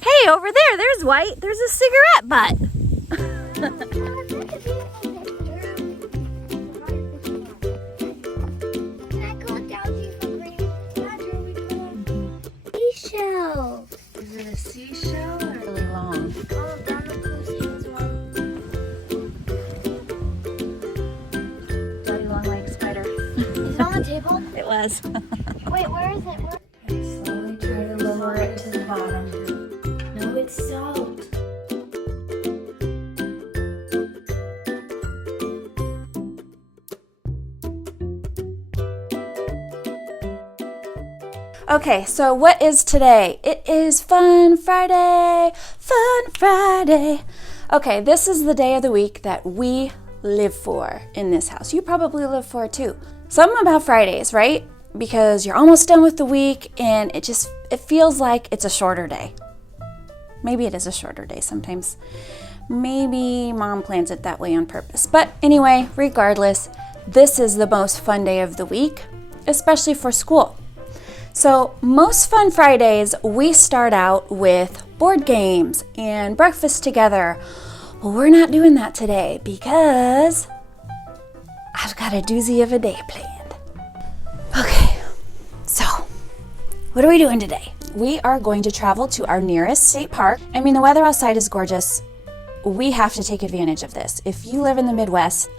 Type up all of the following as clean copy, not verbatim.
Hey, over there, there's White. There's a cigarette butt. Seashell. Is it a seashell or really long? Oh, down the Crusaders one. Bloody long leg spider. Is it on the table? It was. Wait, where is it? Slowly try to lower it to the bottom. No, it's salt. Okay, so what is today? It is Fun Friday! Fun Friday! Okay, this is the day of the week that we live for in this house. You probably live for it too. Something about Fridays, right? Because you're almost done with the week and it feels like it's a shorter day. Maybe it is a shorter day sometimes. Maybe mom plans it that way on purpose. But anyway, regardless, this is the most fun day of the week, especially for school. So most Fun Fridays, we start out with board games and breakfast together. Well, we're not doing that today because I've got a doozy of a day planned. Okay, so what are we doing today? We are going to travel to our nearest state park. I mean, the weather outside is gorgeous. We have to take advantage of this. If you live in the Midwest,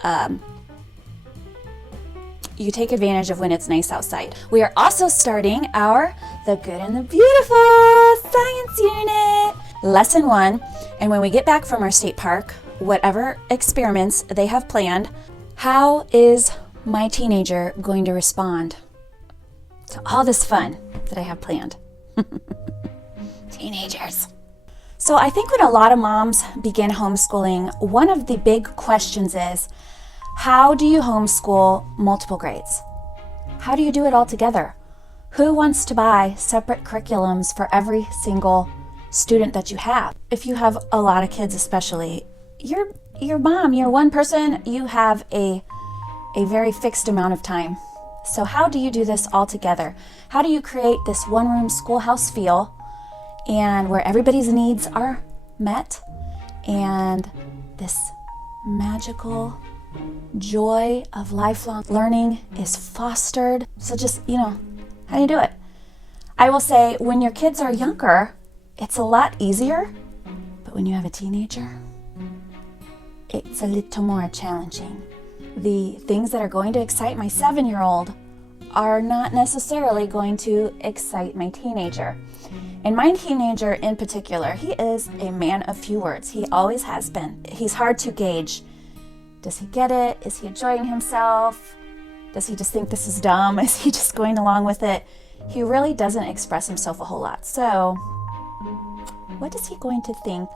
you take advantage of when it's nice outside. We are also starting our The Good and the Beautiful Science Unit, Lesson 1. And when we get back from our state park, whatever experiments they have planned, how is my teenager going to respond to all this fun that I have planned? Teenagers. So I think when a lot of moms begin homeschooling, one of the big questions is, how do you homeschool multiple grades? How do you do it all together? Who wants to buy separate curriculums for every single student that you have? If you have a lot of kids especially, you're mom, you're one person, you have a very fixed amount of time. So how do you do this all together? How do you create this one-room schoolhouse feel and where everybody's needs are met and this magical joy of lifelong learning is fostered? So just, how do you do it? I will say when your kids are younger, it's a lot easier, but when you have a teenager, it's a little more challenging. The things that are going to excite my 7-year-old are not necessarily going to excite my teenager. And my teenager in particular, he is a man of few words. He always has been. He's hard to gauge. Does he get it? Is he enjoying himself? Does he just think this is dumb? Is he just going along with it? He really doesn't express himself a whole lot. So, what is he going to think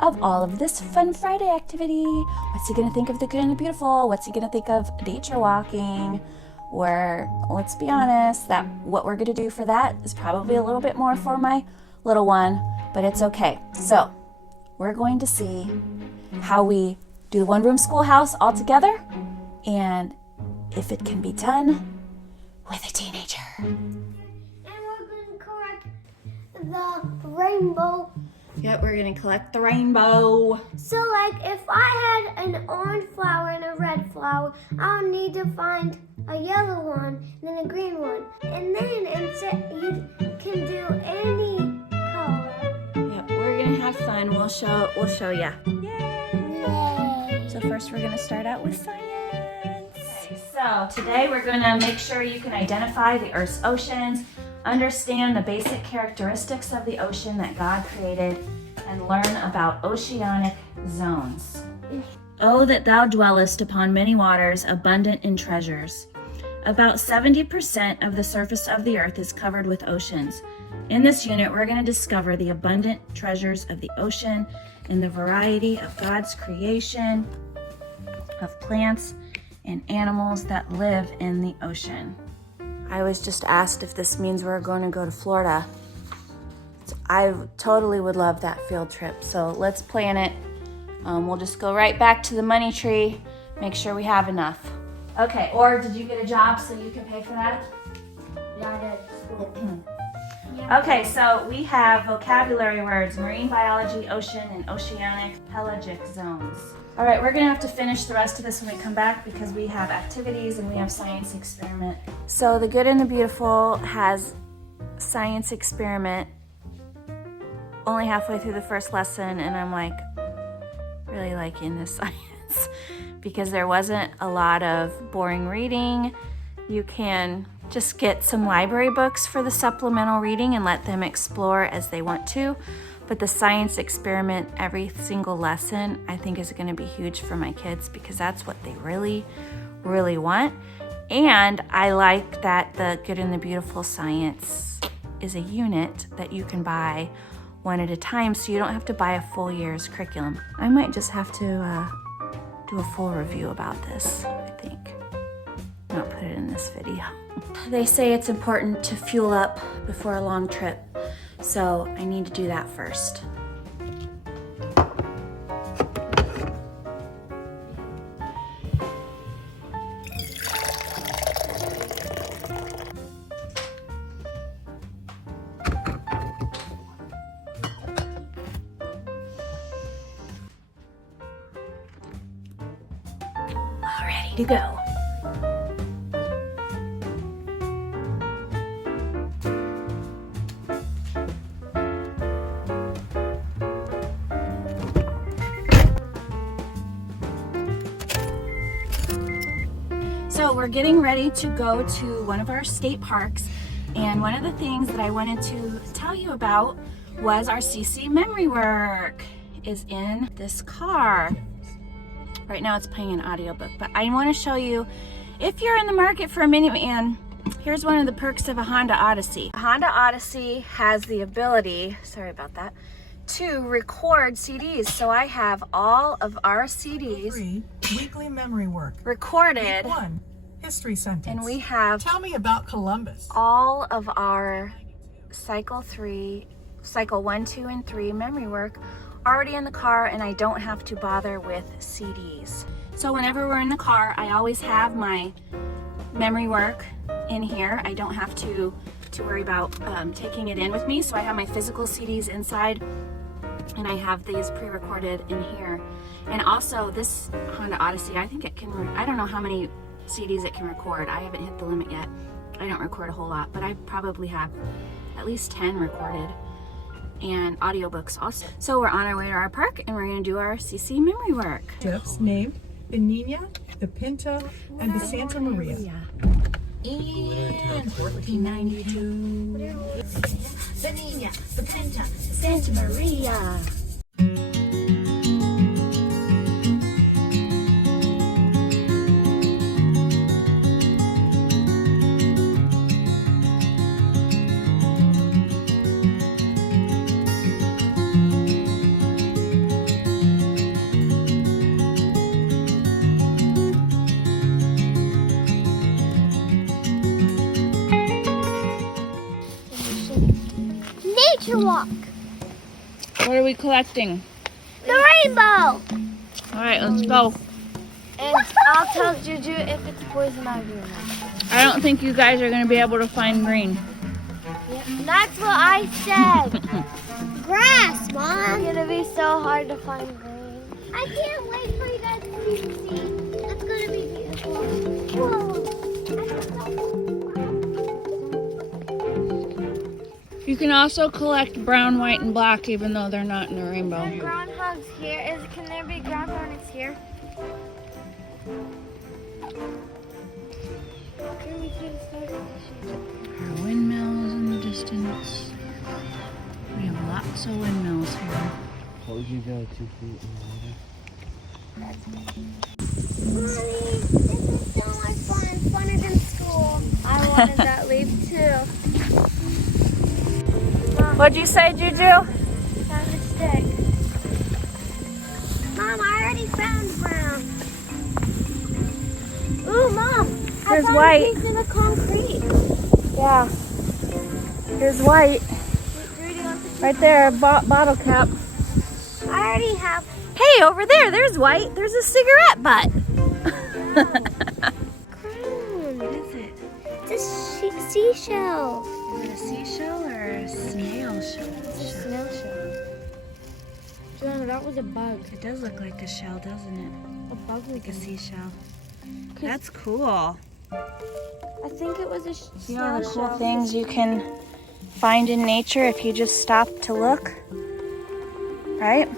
of all of this Fun Friday activity? What's he going to think of the good and the beautiful? What's he going to think of nature walking? Where, let's be honest, that what we're going to do for that is probably a little bit more for my little one, but it's okay. So, we're going to see how we do the one-room schoolhouse all together, and if it can be done with a teenager. And we're going to collect the rainbow. Yep, we're going to collect the rainbow. So, like, if I had an orange flower and a red flower, I'll need to find a yellow one, then a green one. And then you can do any color. Yep, we're going to have fun. We'll show ya. Yay! So first we're going to start out with science. Okay, so today we're going to make sure you can identify the Earth's oceans, understand the basic characteristics of the ocean that God created, and learn about oceanic zones. Oh, that thou dwellest upon many waters, abundant in treasures. About 70% of the surface of the earth is covered with oceans. In this unit, we're going to discover the abundant treasures of the ocean and the variety of God's creation of plants and animals that live in the ocean. I was just asked if this means we're going to go to Florida. I totally would love that field trip, so let's plan it. We'll just go right back to the money tree, make sure we have enough. Okay, or did you get a job so you can pay for that? Yeah, I did. Okay, so we have vocabulary words, marine biology, ocean, and oceanic pelagic zones. All right, we're gonna have to finish the rest of this when we come back because we have activities and we have science experiment. So the good and the beautiful has science experiment only halfway through the first lesson, and I'm like really liking this science because there wasn't a lot of boring reading. You can just get some library books for the supplemental reading and let them explore as they want to. But the science experiment, every single lesson, I think is going to be huge for my kids because that's what they really, really want. And I like that the Good and the Beautiful Science is a unit that you can buy one at a time, so you don't have to buy a full year's curriculum. I might just have to do a full review about this, I think. Not put it in this video. They say it's important to fuel up before a long trip, so I need to do that first. All ready to go. So we're getting ready to go to one of our state parks, and one of the things that I wanted to tell you about was our CC memory work is in this car. Right now it's playing an audiobook, but I want to show you, if you're in the market for a minivan, here's one of the perks of a Honda Odyssey. Honda Odyssey has the ability, sorry about that, to record CDs. So I have all of our CDs. 3, weekly memory work. Recorded. Week 1, history sentence. And we have Tell me about Columbus. all of our cycle 1, 2, and 3 memory work already in the car, and I don't have to bother with CDs. So whenever we're in the car, I always have my memory work in here. I don't have to worry about taking it in with me. So I have my physical CDs inside, and I have these pre-recorded in here. And also this Honda Odyssey, I think it can, I don't know how many CDs it can record. I haven't hit the limit yet. I don't record a whole lot, but I probably have at least 10 recorded, and audiobooks also. So we're on our way to our park, and we're gonna do our CC memory work. Ships named the Nina, the Pinta, and the Santa Maria. And 1492. The Nina, the Pinta, Santa Maria. Nature walk. What are we collecting? The rainbow. All right, let's go. And I'll tell Juju if it's poison ivy or not. I don't think you guys are gonna be able to find green. That's what I said. Grass, Mom. It's gonna be so hard to find green. I can't wait for you guys to see. It's gonna be beautiful. Whoa. You can also collect brown, white, and black, even though they're not in the rainbow. There's groundhogs here. Can there be ground hornets here? Can we see the starfish? Our windmills in the distance. We have lots of windmills here. How would you go 2 feet in water? Mommy, this is so much fun. Funner than school. I wanted that leaf too. What'd you say, Juju? Found a stick. Mom, I already found brown. Ooh, Mom. Here's I found white. a piece of the concrete. Yeah. Here's white. Right there, bottle cap. I already have. Hey, over there, there's white. There's a cigarette butt. Crown. What is it? It's a seashell. Is it a seashell or a a snail shell. It's a snail shell. Joanna, that was a bug. It does look like a shell, doesn't it? A bug Like a seashell. 'Cause That's cool. I think it was a See all snail the cool shell. things you can find in nature if you just stop to look. Right?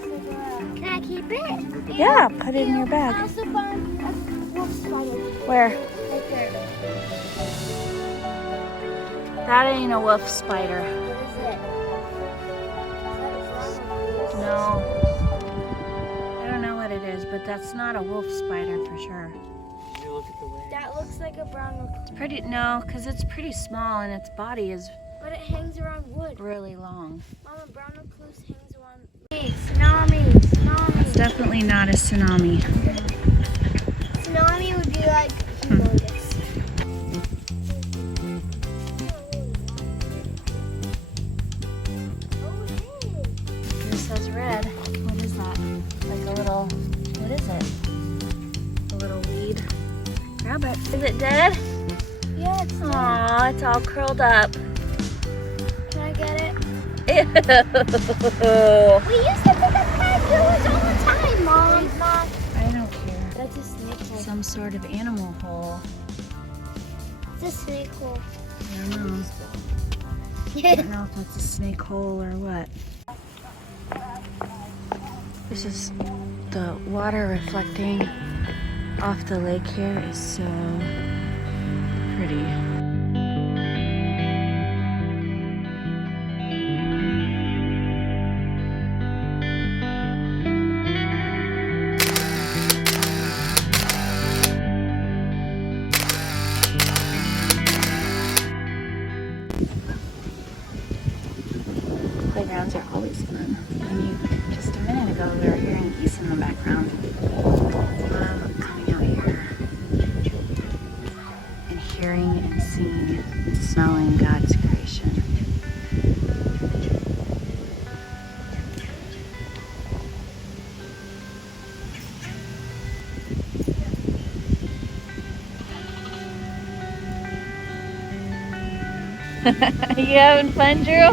Can I keep it? Yeah, put it in your I bag. also found a wolf spider Where? right there. That ain't a wolf spider. What is it? No. I don't know what it is, but that's not a wolf spider for sure. Did you look at the wings? That looks like a brown recluse. It's pretty, no, because it's pretty small and its body is But it hangs around wood. really long. Mama, brown recluse hangs around. Tsunami. Tsunami. It's definitely not a tsunami. Tsunami would be like humongous. It says red. What is that? Like a little, what is it? A little weed. Grab it. Is it dead? Yeah, it's Aw, it's all curled up. Can I get it? Ew. We used to pick up kangaroos all the time, Mom. Not. I don't care. That's a snake hole. Some sort of animal hole. It's a snake hole. I don't know. I don't know if that's a snake hole or what. This is the water reflecting off the lake here is so pretty. Playgrounds are always fun. And just a minute ago, we were hearing geese in the background. Coming out here and hearing and seeing and smelling God's creation. You having fun, Drew?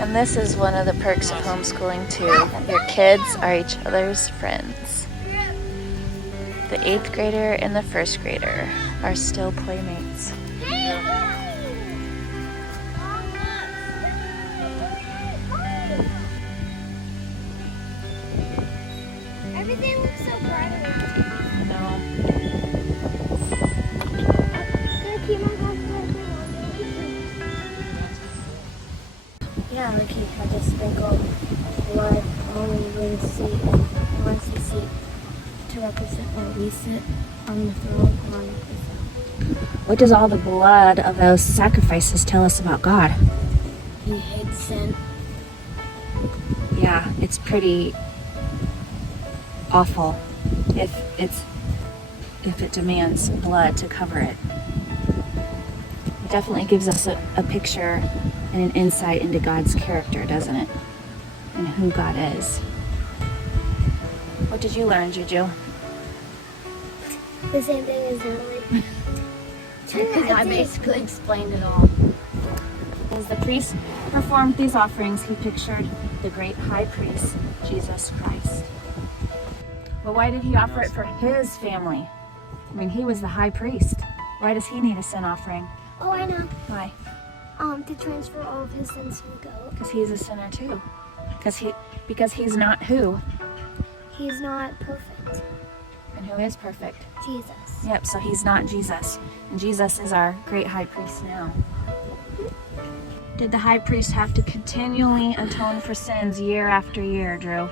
And this is one of the perks of homeschooling too. Your kids are each other's friends. The 8th grader and the 1st grader are still playmates. Everything looks so bright. You know, Can I keep my glasses? Yeah, look, he had to sprinkle blood all over the seat. He wants the seat to represent where we sit on the throne. what does all the blood of those sacrifices tell us about God? He hates sin. Yeah, it's pretty awful if it demands blood to cover it. It definitely gives us a picture and an insight into God's character, doesn't it? And who God is. What did you learn, Juju? The same thing as Natalie. Because I basically explained it all. As the priest performed these offerings, he pictured the great high priest, Jesus Christ. But why did he offer it for his family? I mean, he was the high priest. Why does he need a sin offering? Oh, I know. Why? To transfer all of his sins to the goat. Because he's a sinner too. Because he's not who? He's not perfect. And who is perfect? Jesus. Yep, so he's not Jesus. And Jesus is our great high priest now. Did the high priest have to continually atone for sins year after year, Drew?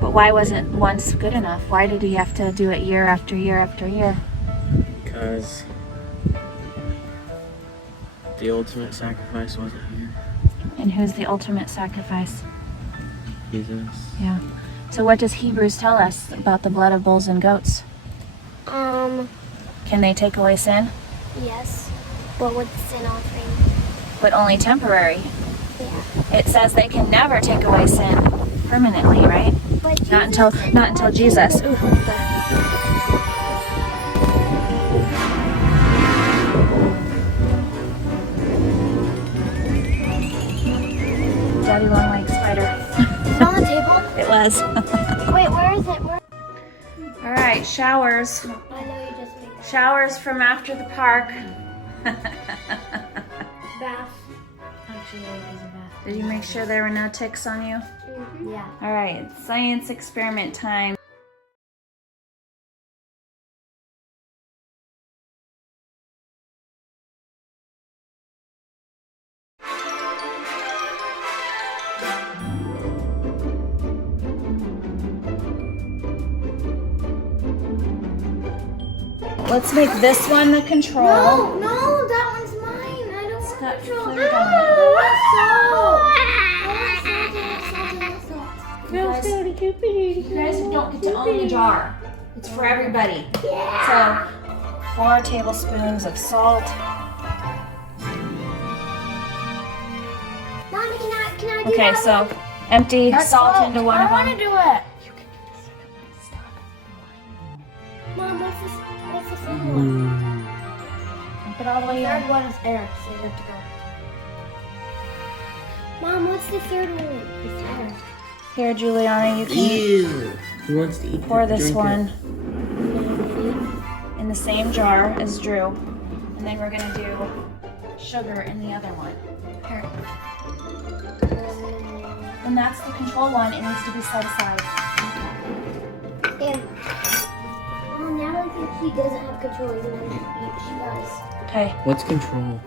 But why wasn't once good enough? Why did he have to do it year after year after year? Because the ultimate sacrifice wasn't here. And who's the ultimate sacrifice? Jesus. Yeah. So what does Hebrews tell us about the blood of bulls and goats? Can they take away sin? Yes. But with the sin offering. But only temporary. Yeah. It says they can never take away sin permanently, right? But Not until Jesus. Ooh, daddy long leg spider. Is it on the table? It was. Wait, where is it? Where? All right, showers. I know you just made that. Showers from after the park. Bath. Actually, it was a bath. Did you make sure there were no ticks on you? Yeah. All right, science experiment time. Let's make this one the control. No, that one's mine. I don't want got control. fluid on it. You guys don't get to own the jar. It's for everybody. So, 4 tablespoons of salt. Mommy, can I do Okay, that? so empty salt into one of I want them. to do it. Mom, what's the third one? Dump it all the way The in. third one is Eric, so you have to go. Mom, what's the third one? It's Eric. Here, Juliana, you can Ew. Who wants to eat pour that? this Drink one it. in the same jar as Drew. And then we're gonna do sugar in the other one. Here. And that's the control one. It needs to be set aside. And now I think he doesn't have control, even though she does. Okay. What's control?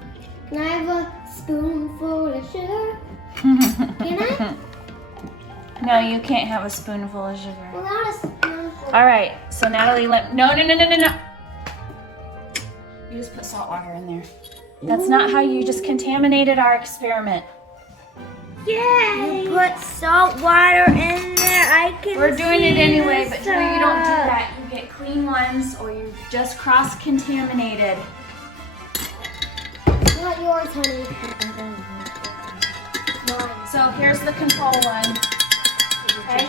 Can I have a spoonful of sugar? Can I? No, you can't have a spoonful of sugar. Well, not a spoonful. All right. So Natalie, no. You just put salt water in there. That's not how you just contaminated our experiment. You put salt water in there. I can. We're doing it see anyway, the but Drew, you don't do salt. that. You get clean ones or you just cross-contaminated. Not yours, honey. Mine. So here's the control one. Okay.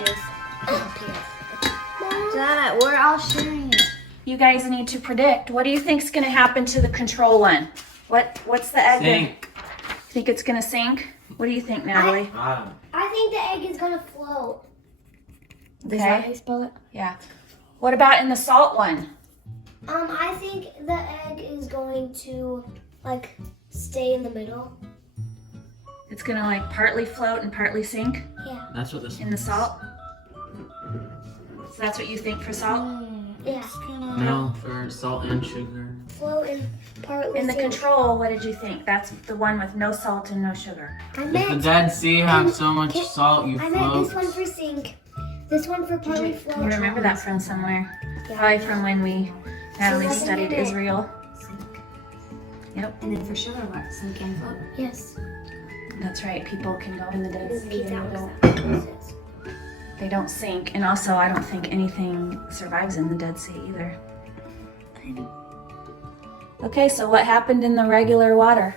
Dad, we're all sharing it. You guys need to predict. What do you think's gonna happen to the control one? What's the egg? Sink. Think it's gonna sink? What do you think, Natalie? I think the egg is gonna float. Okay. you spell it? Yeah. What about in the salt one? I think the egg is going to like stay in the middle. It's gonna like partly float and partly sink Yeah. That's what this in the salt. So that's what you think for salt? Yeah. No, for salt and sugar. Float and partly In the sink. control, what did you think? That's the one with no salt and no sugar. I If the meant Dead Sea have so much salt, you I meant this float. one for sink. This one for partly float. You remember that from somewhere? Yeah. Probably from when Natalie like a studied minute. Israel. And then for sugar, what? Sink and float. Yes. That's right. People can go in the Dead Sea Repeat and that. they don't sink. And also, I don't think anything survives in the Dead Sea either. Okay, so what happened in the regular water?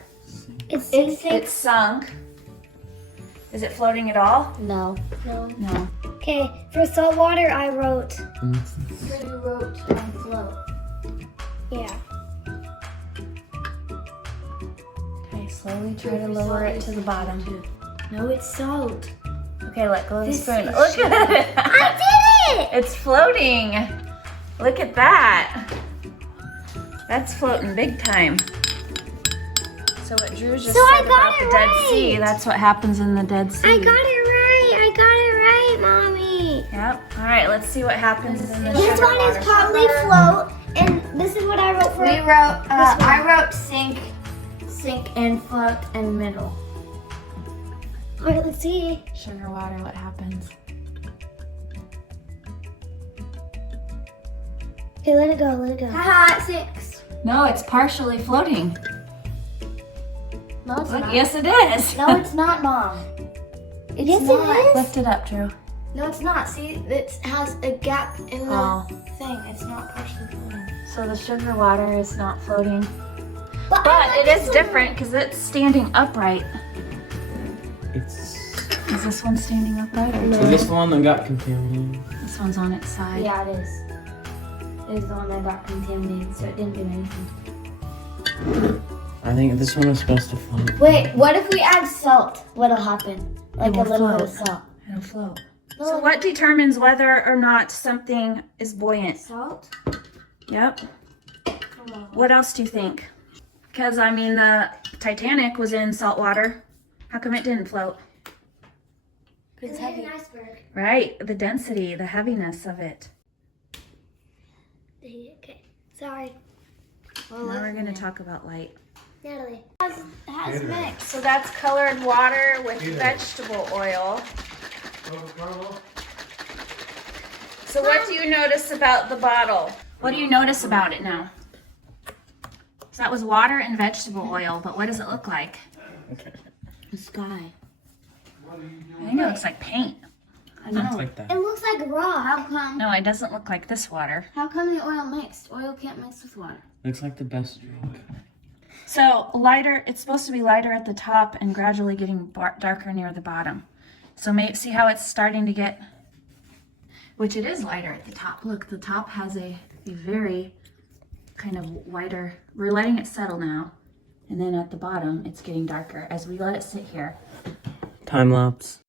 It's It sunk. Is it floating at all? No. No. No. Okay, for salt water, I wrote. You wrote float. Yeah. Okay, slowly try to lower it to the bottom. No, it's salt. Okay, let go of the This spoon. is Look at it. I did it! It's floating. Look at that. That's floating big time. So what Drew just So I said got about it the Dead right. Sea, that's what happens in the Dead Sea. I got it right, Mommy. Yep. All right, let's see what happens in the This sugar one water. is partly float, and this is what I wrote for. We wrote, This one. I wrote sink and float and middle. All right, let's see. Sugar water, what happens? Okay, let it go, let it go. Haha, 6. No, it's partially floating. No, it's Look, not. yes it is. No, it's not, Mom. It's Yes, it not. is. Lift it up, Drew. No, it's not. See, it has a gap in the Oh. thing. It's not partially floating. So the sugar water is not floating. But, But it is different because it's standing upright. It's Is this one standing upright or so this one that got contaminated. this one's on its side? Yeah, it is. It is the one that got contaminated, so it didn't do anything. I think this one was supposed to float. Wait, what if we add salt? What'll happen? like a will little bit of float. salt. It'll float. So what determines whether or not something is buoyant? Salt? Yep. What else do you think? Because, I mean, the Titanic was in salt water. How come it didn't float? It's heavy. An iceberg. Right, the density, the heaviness of it. Okay, sorry. Now we're going to talk about light. Natalie. It has mixed. So that's colored water with vegetable oil. So what do you notice about the bottle? What do you notice about it now? So that was water and vegetable oil, but what does it look like? The sky. I think it looks like paint. I know. It's like that. It looks like raw. How come? No, it doesn't look like this water. How come the oil mixed? Oil can't mix with water. Looks like the best drink. So lighter, it's supposed to be lighter at the top and gradually getting darker near the bottom. So see how it's starting to get, which it is lighter at the top. Look, the top has a very kind of whiter, we're letting it settle now. And then at the bottom, it's getting darker as we let it sit here. Time lapse.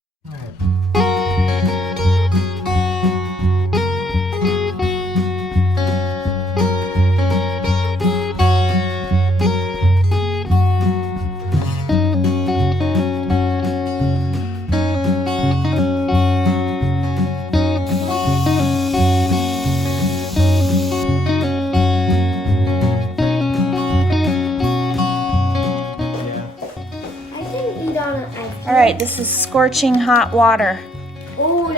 All right, this is scorching hot water.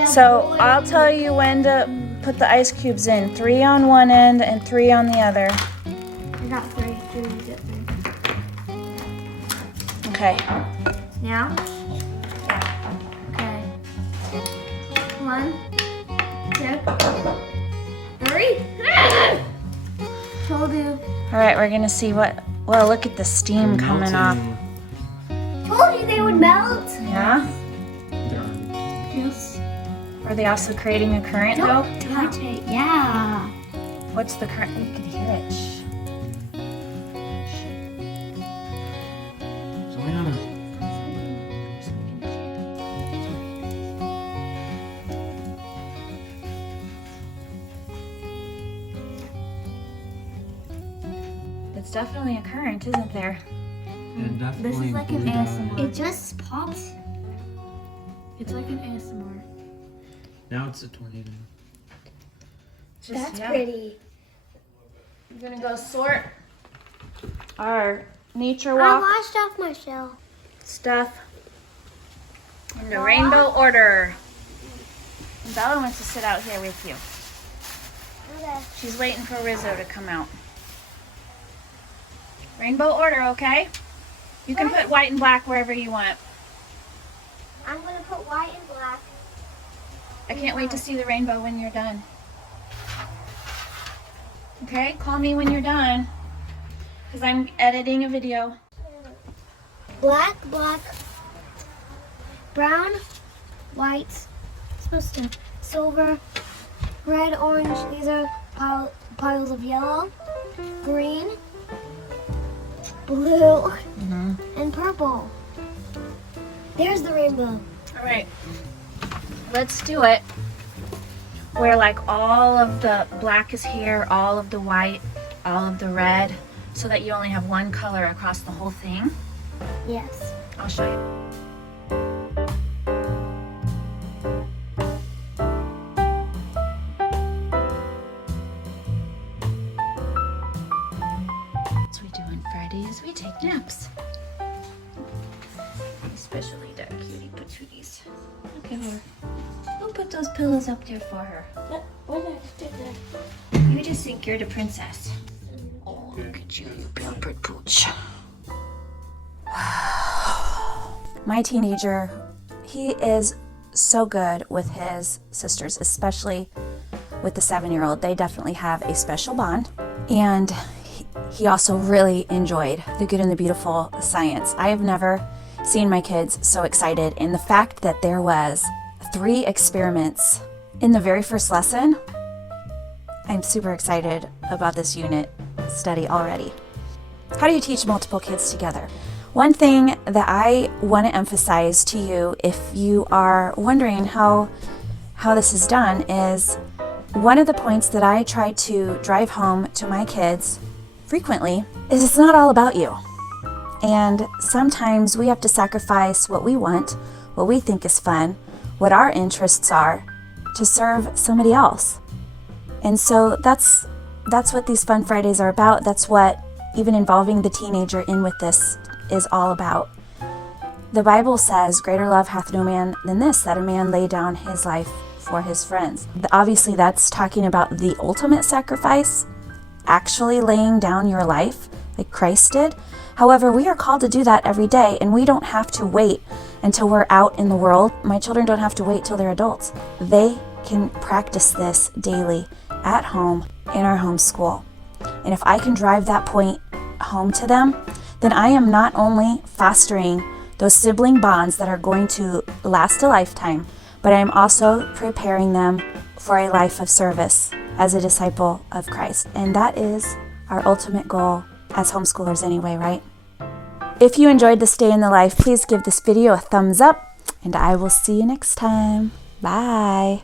So I'll tell you when to put the ice cubes in. 3 on one end and 3 on the other. I got 3. Okay. Now? Okay. 1, 2, 3. Told you. All right, we're gonna see what, well, look at the steam coming off. Told you they would melt. Yeah? Yes. Are they also creating a current though? Touch it. Yeah. What's the current? We can hear it. Shh. Juliana. It's definitely a current, isn't there? And This definitely is like an blue dye. ASMR. It just pops. It's like an ASMR. Now it's a tornado. Just, yeah. Pretty. We're gonna go sort our nature I walk washed off my shell. stuff in the rainbow order. And Bella wants to sit out here with you. Okay. She's waiting for Rizzo to come out. Rainbow order, okay? You can put white and black wherever you want. I'm gonna put white and black. I can't wait to see the rainbow when you're done. Okay, call me when you're done. Because I'm editing a video. Black, brown, white, supposed to silver, red, orange. These are piles of yellow, green, blue, and purple. There's the rainbow. All right, let's do it. Where like all of the black is here, all of the white, all of the red, so that you only have one color across the whole thing. Yes. I'll show you. What we do on Fridays, we take naps. Especially that cutie patooties. Look at her. Who put those pillows up there for her? You just think you're the princess. Oh, look at you, you pampered pooch. My teenager, he is so good with his sisters, especially with the 7-year-old. They definitely have a special bond. And he also really enjoyed the good and the beautiful science. I have never seen my kids so excited. And the fact that there was 3 experiments in the very first lesson, I'm super excited about this unit study already. How do you teach multiple kids together? One thing that I want to emphasize to you, if you are wondering how this is done, is one of the points that I try to drive home to my kids frequently is it's not all about you. And sometimes we have to sacrifice what we want, what we think is fun, what our interests are, to serve somebody else. And so that's what these Fun Fridays are about. That's what even involving the teenager in with this is all about. The Bible says, "Greater love hath no man than this, that a man lay down his life for his friends." Obviously, that's talking about the ultimate sacrifice, actually laying down your life like Christ did. However, we are called to do that every day, and we don't have to wait until we're out in the world. My children don't have to wait till they're adults. They can practice this daily at home in our homeschool. And if I can drive that point home to them, then I am not only fostering those sibling bonds that are going to last a lifetime, but I am also preparing them for a life of service as a disciple of Christ. And that is our ultimate goal as homeschoolers anyway, right? If you enjoyed this day in the life, please give this video a thumbs up, and I will see you next time. Bye.